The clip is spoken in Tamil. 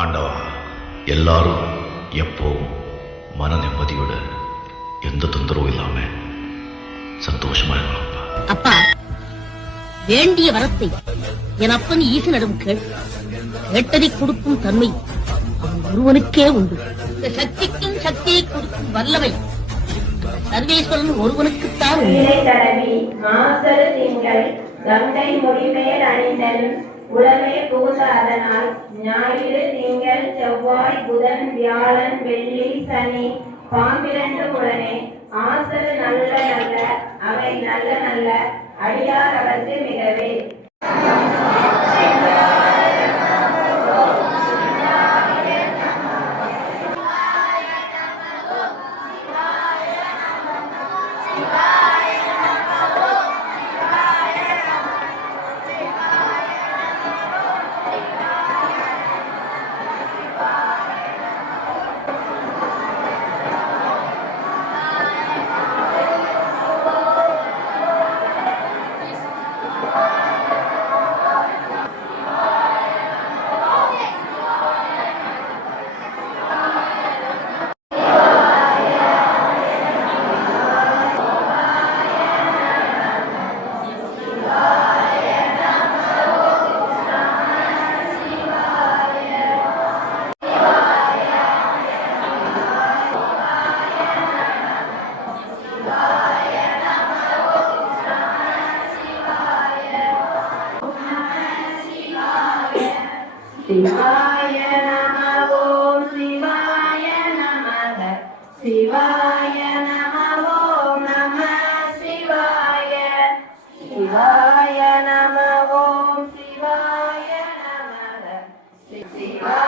ஆண்டவா, எல்லாரும் எப்போ மன நிம்மதியோட எந்த தொந்தரவும் இல்லாம சந்தோஷமா இருக்கலாம். அப்பா, வேண்டிய வரத்தை என் அப்பன் ஈசனிடம் கேட்டதை கொடுக்கும் தன்மை அவன் ஒருவனுக்கே உண்டு. இந்த சக்திக்கும் சக்தியை கொடுக்கும் வல்லமை சர்வேஸ்வரன் ஒருவனுக்குத்தான் கங்கை முடிமேல் அணிந்தன் உலமே புகுந்த அதனால் ஞாயிறு திங்கள் செவ்வாய் புதன் வியாழன் வெள்ளி சனி பாம்பிரண்டு உடனே ஆசரு நல்ல நல்ல அவை நல்ல நல்ல அடியார் அவருக்கு மிகவே. சிவாய நம ஓம் சிவாய நமக சிவாய நம ஓம் நம சிவாய சிவாய நம ஓம் சிவாய நமக சிவாய